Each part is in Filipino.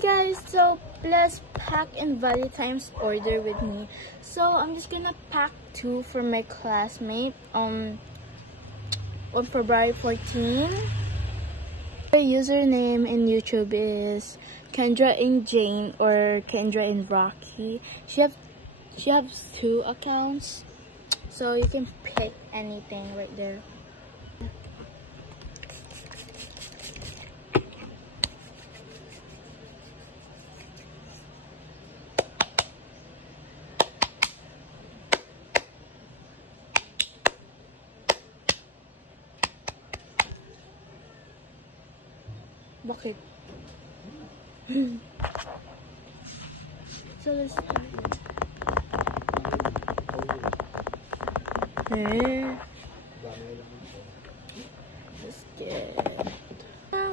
guys, so let's pack in Valentine's order with me. So I'm just gonna pack 2 for my classmate on February 14. Her username in YouTube is Kendra and Jane or Kendra and Rocky. She has 2 accounts, so you can pick anything right there. Bakit? So let's start. Let's get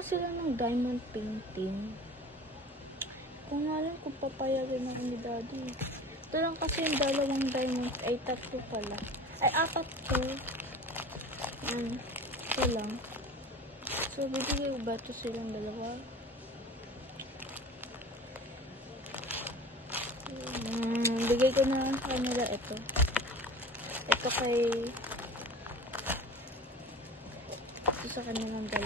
sila ng diamond painting. Kung nga lang kung papayagan ako ni Daddy. Ito lang kasi yung 2 diamond. Ay 3 pala. Ay 4 to. Ito lang. So, bibigay ko ba ito silang 2? Bigay ko na lang sa kanila ito. Ito kay... Ito sa kanilang 2.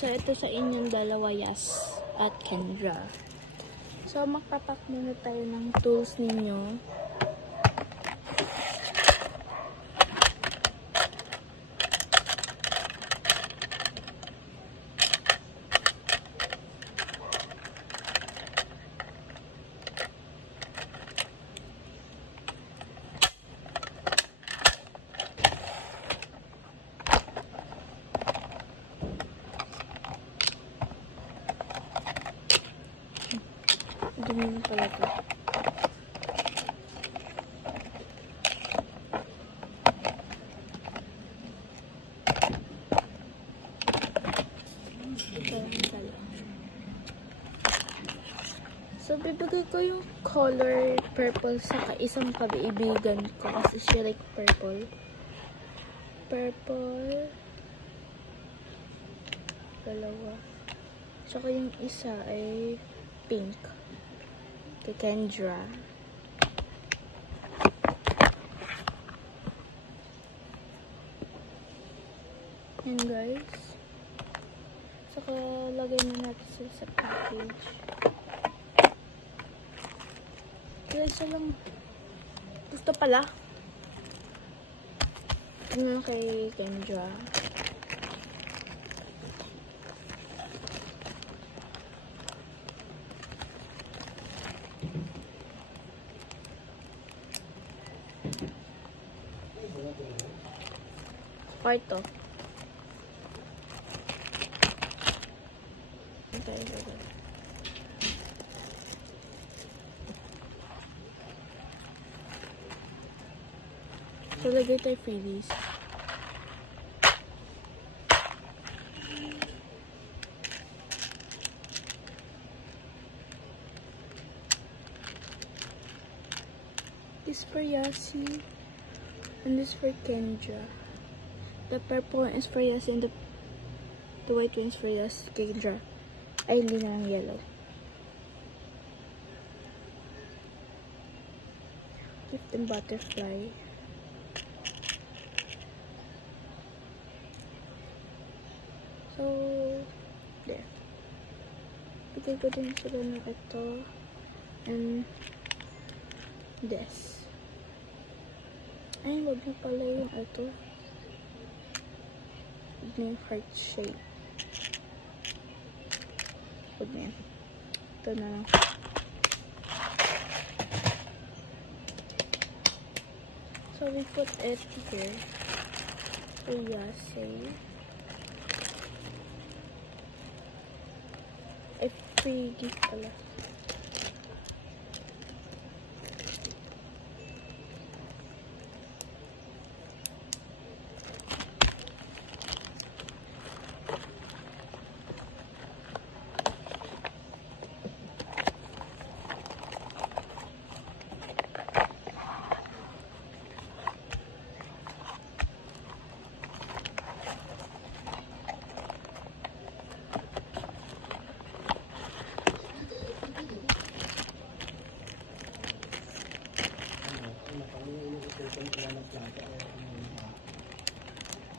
So, ito sa inyong 2, Yas at Kendra. So, magpapak muna tayo ng tools ninyo. Dumi mo pala ito. So, bibigay ko yung color purple sa isang kaibigan ko kasi siya like purple. Purple. 2. Tsaka yung isa ay pink. Kay Kendra. Yan guys. Saka lagay na natin sila sa package. Kaya isa lang. Gusto pala. Ano kay Kendra. Kwarto. Okay. So, lagay tayo freebies. This for Yasi. And this for Kendra. The purple one is for Yasi and the white one is for Yasi, Kendra. Ay, hindi na lang yellow. Gift and butterfly. So, there. Bigay ko din sila na ito. And this. Ay, wag na pala yung ito. Wag na yung heart shape. Wag na yan. Ito na lang. So, we put it here. So, yeah, say. Ay, free gift pala.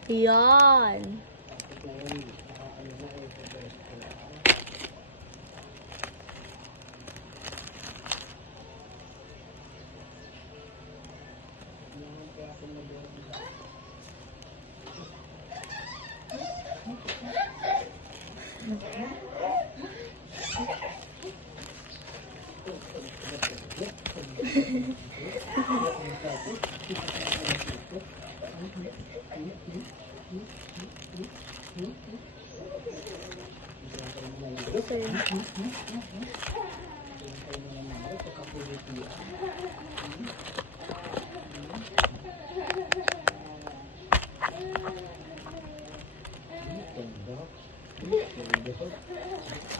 Yan.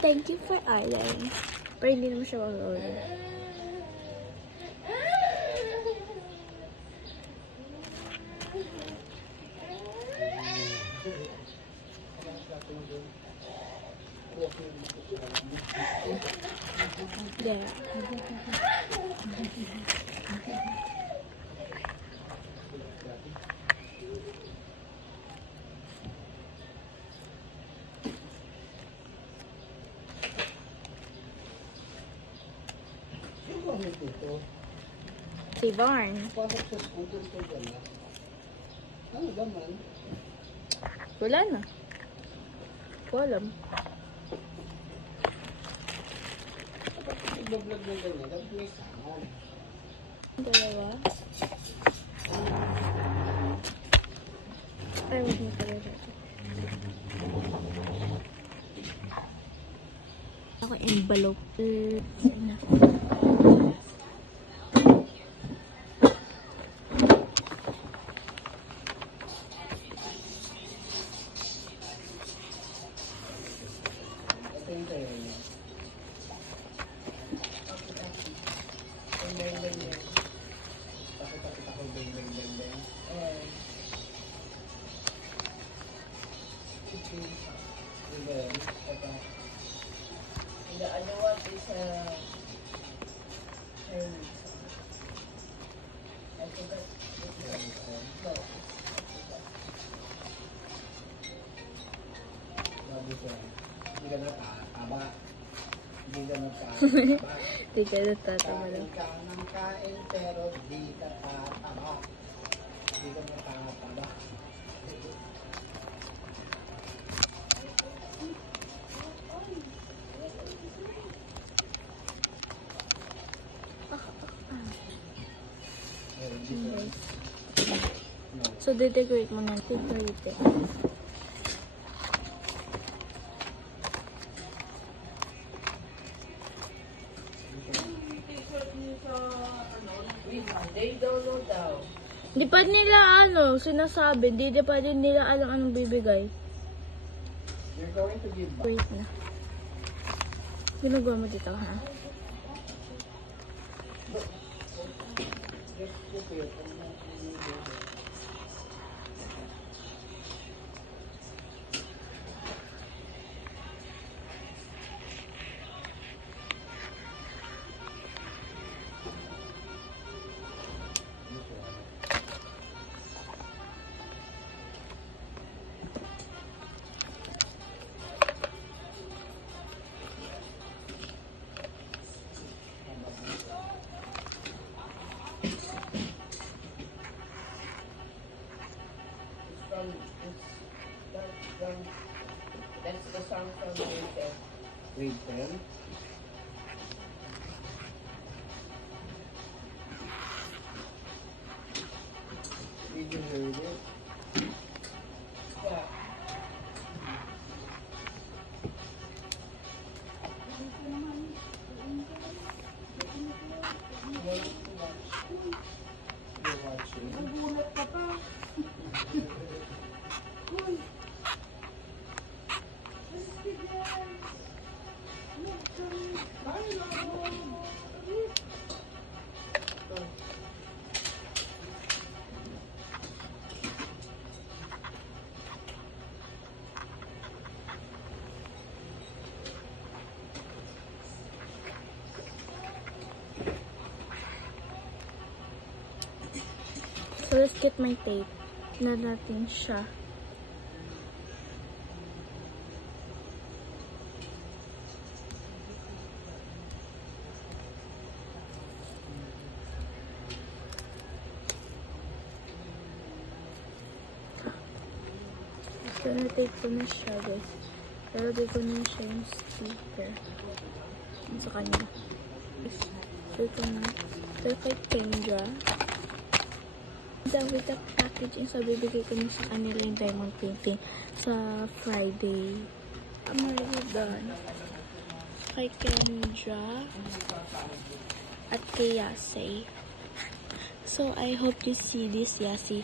Thank you for eyeliner. Pero hindi naman siya mag-order. There. Si Barn. Pasok sa scooter ko dyan. Ano naman? Wala na. Walam. Kapag nag-vlog ng ganyan, dapat may sahod. Dalawa. Ay, wag mo talaga. Ako envelope. Sana. Ito yung tayo niya. Bang. Takot ako, bang. The other one is Chinese. I forgot. No. Sabi ko, hindi ka natataba. Hindi ka natataba. Hindi ka natatama Kain lang. ka ng kain, pero di ka tataba. Hindi ka natataba. So, dedecorate mo na. Dedecorate. They don't know daw. Di pa nila sinasabi. Di pa din nila alam anong bibigay. You're going to give back. Wait na. Ginagawa mo dito, ha? That's the song from Rachel. Grade 10. Did you heard it? Yeah. You're watching. So, let's get my tape. Na natin siya. So, na-take ko na siya, guys. Lalagay ko na siya yung sticker. Sa kanya. So, ito na. So, kay Kendra. With the packaging, so, bibigay ko na sa kanila yung diamond painting sa Friday. I'm already done. Kay Kendra at kay Yasey. So, I hope you see this, Yasey.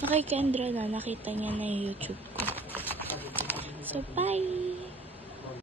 Kay Kendra na, nakita niya na yung YouTube ko. So, bye!